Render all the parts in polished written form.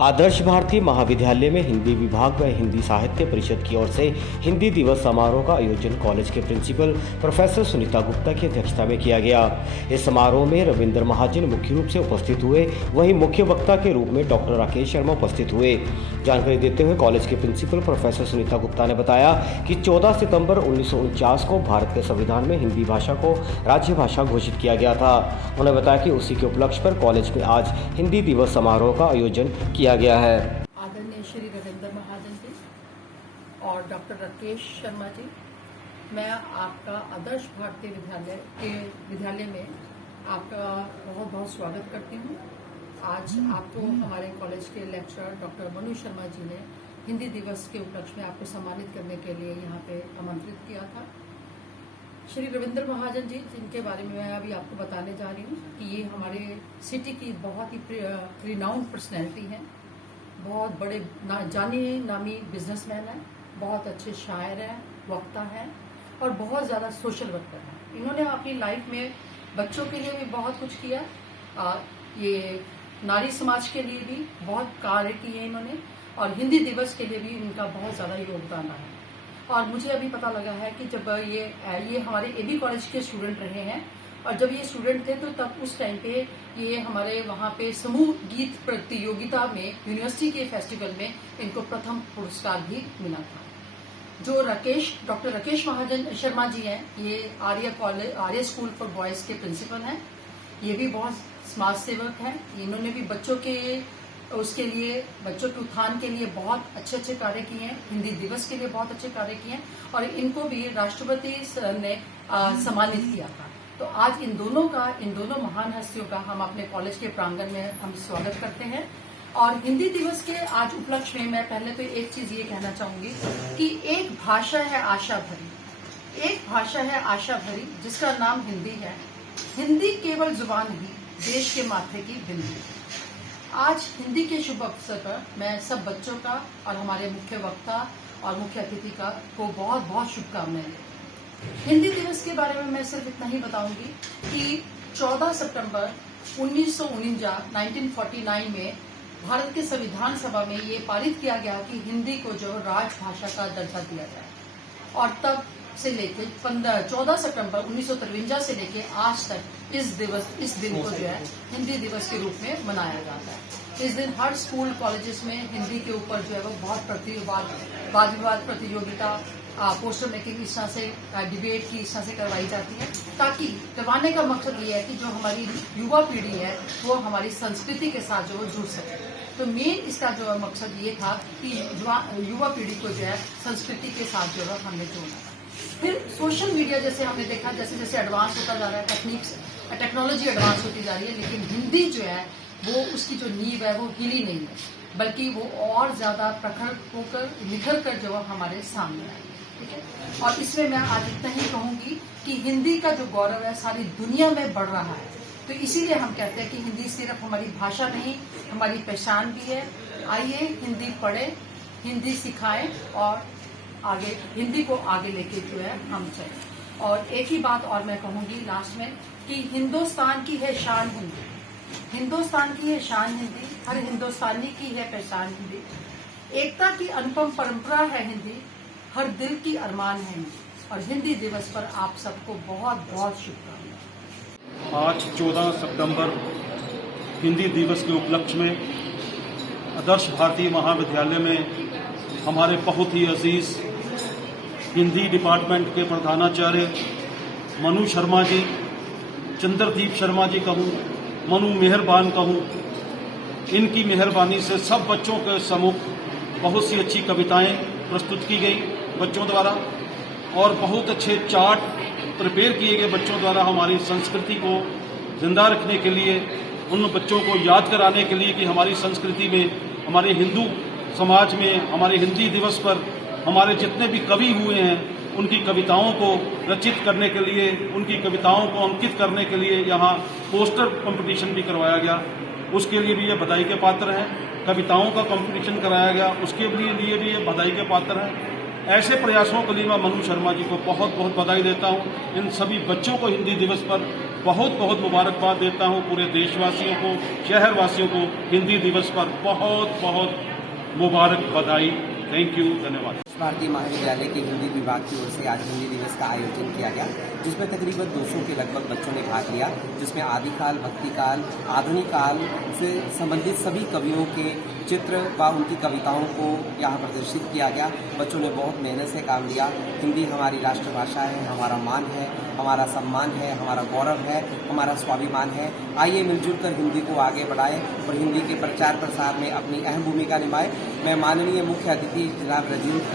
आदर्श भारतीय महाविद्यालय में हिंदी विभाग व हिंदी साहित्य परिषद की ओर से हिंदी दिवस समारोह का आयोजन कॉलेज के प्रिंसिपल प्रोफेसर सुनीता गुप्ता की अध्यक्षता में किया गया। इस समारोह में रविंद्र महाजन मुख्य रूप से उपस्थित हुए, वहीं मुख्य वक्ता के रूप में डॉक्टर राकेश शर्मा उपस्थित हुए। जानकारी देते हुए कॉलेज के प्रिंसिपल प्रोफेसर सुनीता गुप्ता ने बताया कि 14 सितंबर 1949 को भारत के संविधान में हिंदी भाषा को राज्य भाषा घोषित किया गया था। उन्होंने बताया कि उसी के उपलक्ष्य पर कॉलेज में आज हिंदी दिवस समारोह का आयोजन किया गया है। आदरणीय श्री रविंद्र महाजन जी और डॉक्टर राकेश शर्मा जी, मैं आपका आदर्श भारतीय विद्यालय में आपका बहुत बहुत स्वागत करती हूँ। आज आपको हमारे कॉलेज के लेक्चरर डॉक्टर मनु शर्मा जी ने हिंदी दिवस के उपलक्ष्य में आपको सम्मानित करने के लिए यहाँ पे आमंत्रित किया था। श्री रविंद्र महाजन जी, जिनके बारे में मैं अभी आपको बताने जा रही हूँ कि ये हमारे सिटी की बहुत ही रिनाउंड पर्सनैलिटी हैं, बहुत बड़े जाने नामी बिजनेसमैन हैं, बहुत अच्छे शायर हैं, वक्ता हैं और बहुत ज़्यादा सोशल वर्कर हैं। इन्होंने अपनी लाइफ में बच्चों के लिए भी बहुत कुछ किया, ये नारी समाज के लिए भी बहुत कार्य किए इन्होंने और हिंदी दिवस के लिए भी इनका बहुत ज़्यादा योगदान रहा है। और मुझे अभी पता लगा है कि जब ये हमारे एबी कॉलेज के स्टूडेंट रहे हैं और जब ये स्टूडेंट थे तो तब उस टाइम पे ये हमारे वहाँ पे समूह गीत प्रतियोगिता में यूनिवर्सिटी के फेस्टिवल में इनको प्रथम पुरस्कार भी मिला था। जो डॉक्टर राकेश महाजन शर्मा जी हैं, ये आर्य स्कूल फॉर बॉयज़ के प्रिंसिपल हैं। ये भी बहुत समाज सेवक हैं। इन्होंने भी बच्चों के उत्थान के लिए बहुत अच्छे कार्य किए हैं, हिंदी दिवस के लिए बहुत अच्छे कार्य किए हैं और इनको भी राष्ट्रपति सर ने सम्मानित किया था। तो आज इन दोनों महान हस्तियों का हम अपने कॉलेज के प्रांगण में हम स्वागत करते हैं। और हिंदी दिवस के आज उपलक्ष्य में मैं पहले तो एक चीज ये कहना चाहूंगी कि एक भाषा है आशा भरी जिसका नाम हिंदी है। हिंदी केवल जुबान नहीं, देश के माथे की बिंदी। आज हिंदी के शुभ अवसर पर मैं सब बच्चों का और हमारे मुख्य वक्ता और मुख्य अतिथि को बहुत बहुत शुभकामनाएं देती हूं। हिंदी दिवस के बारे में मैं सिर्फ इतना ही बताऊंगी कि 14 सितंबर 1949 में भारत के संविधान सभा में ये पारित किया गया कि हिंदी को जो राजभाषा का दर्जा दिया जाए और तब से लेके 14 सितंबर 1953 से लेके आज तक इस दिन को जो है हिंदी दिवस के रूप में मनाया जाता है। इस दिन हर स्कूल कॉलेजेस में हिंदी के ऊपर जो है वो बहुत वाद विवाद प्रतियोगिता, पोस्टर मेकिंग इस तरह से डिबेट की इस तरह से करवाई जाती है, ताकि करवाने का मकसद ये है कि जो हमारी युवा पीढ़ी है वो हमारी संस्कृति के साथ जो है जुड़ सके। तो मेन इसका जो मकसद ये था कि युवा पीढ़ी को जो है संस्कृति के साथ जो है हमने जोड़ना। फिर सोशल मीडिया जैसे हमने देखा, जैसे जैसे एडवांस होता जा रहा है, टेक्नोलॉजी एडवांस होती जा रही है, लेकिन हिंदी जो है वो उसकी जो नींव है वो हिली नहीं है, बल्कि वो और ज्यादा प्रखर होकर निखर कर जो हमारे सामने आई। ठीक है, और इसमें मैं आज इतना ही कहूंगी कि हिंदी का जो गौरव है सारी दुनिया में बढ़ रहा है। तो इसीलिए हम कहते हैं कि हिंदी सिर्फ हमारी भाषा नहीं, हमारी पहचान भी है। आइए हिंदी पढ़ें, हिंदी सिखाएं और आगे हिंदी को आगे लेके जो है हम चलें। और एक ही बात और मैं कहूंगी लास्ट में कि हिंदुस्तान की है शान हिंदी, हिंदुस्तान की है शान हिंदी, हर हिंदुस्तानी की है पहचान हिंदी, एकता की अनुपम परंपरा है हिंदी, हर दिल की अरमान है हिंदी। और हिंदी दिवस पर आप सबको बहुत बहुत शुभकामनाएं। आज 14 सितंबर हिंदी दिवस के उपलक्ष्य में आदर्श भारतीय महाविद्यालय में हमारे बहुत ही अजीज हिंदी डिपार्टमेंट के प्रधानाचार्य मनु शर्मा जी, चंद्रदीप शर्मा जी कहूँ, मनु मेहरबान कहूँ, इनकी मेहरबानी से सब बच्चों के सम्मुख बहुत सी अच्छी कविताएं प्रस्तुत की गई बच्चों द्वारा और बहुत अच्छे चार्ट प्रिपेयर किए गए बच्चों द्वारा हमारी संस्कृति को जिंदा रखने के लिए, उन बच्चों को याद कराने के लिए कि हमारी संस्कृति में, हमारे हिंदू समाज में, हमारे हिंदी दिवस पर हमारे जितने भी कवि हुए हैं उनकी कविताओं को रचित करने के लिए, उनकी कविताओं को अंकित करने के लिए यहाँ पोस्टर कंपटीशन भी करवाया गया। उसके लिए भी ये बधाई के पात्र हैं। कविताओं का कंपटीशन कराया गया, उसके लिए भी ये बधाई के पात्र हैं। ऐसे प्रयासों के लिए मैं मनु शर्मा जी को बहुत बहुत बधाई देता हूँ। इन सभी बच्चों को हिंदी दिवस पर बहुत बहुत मुबारकबाद देता हूं पूरे देशवासियों को, शहरवासियों को हिंदी दिवस पर बहुत बहुत मुबारक, बधाई। थैंक यू, धन्यवाद। भारतीय महाविद्यालय के हिंदी विभाग की ओर से आज हिंदी दिवस का आयोजन किया गया, जिसमें तकरीबन 200 के लगभग बच्चों ने भाग लिया, जिसमें आदिकाल, भक्तिकाल, आधुनिक काल से संबंधित सभी कवियों के चित्र व उनकी कविताओं को यहाँ प्रदर्शित किया गया। बच्चों ने बहुत मेहनत से काम लिया। हिंदी हमारी राष्ट्रभाषा है, हमारा मान है, हमारा सम्मान है, हमारा गौरव है, हमारा स्वाभिमान है। आइए मिलजुल कर हिंदी को आगे बढ़ाएं और हिंदी के प्रचार प्रसार में अपनी अहम भूमिका निभाएं। मैं माननीय मुख्य अतिथि जनाब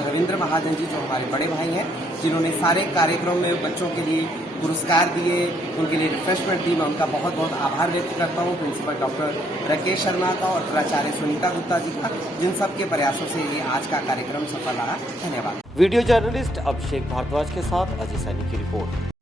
रविंद्र महाजन जी, जो हमारे बड़े भाई हैं, जिन्होंने सारे कार्यक्रम में बच्चों के लिए पुरस्कार दिए, उनके लिए रिफ्रेशमेंट दी, मैं उनका बहुत बहुत आभार व्यक्त करता हूँ। प्रिंसिपल डॉक्टर राकेश शर्मा का और प्राचार्य सुनीता गुप्ता जी का, जिन सब के प्रयासों से ये आज का कार्यक्रम सफल रहा। धन्यवाद। वीडियो जर्नलिस्ट अभिषेक भारद्वाज के साथ अजय सैनी की रिपोर्ट।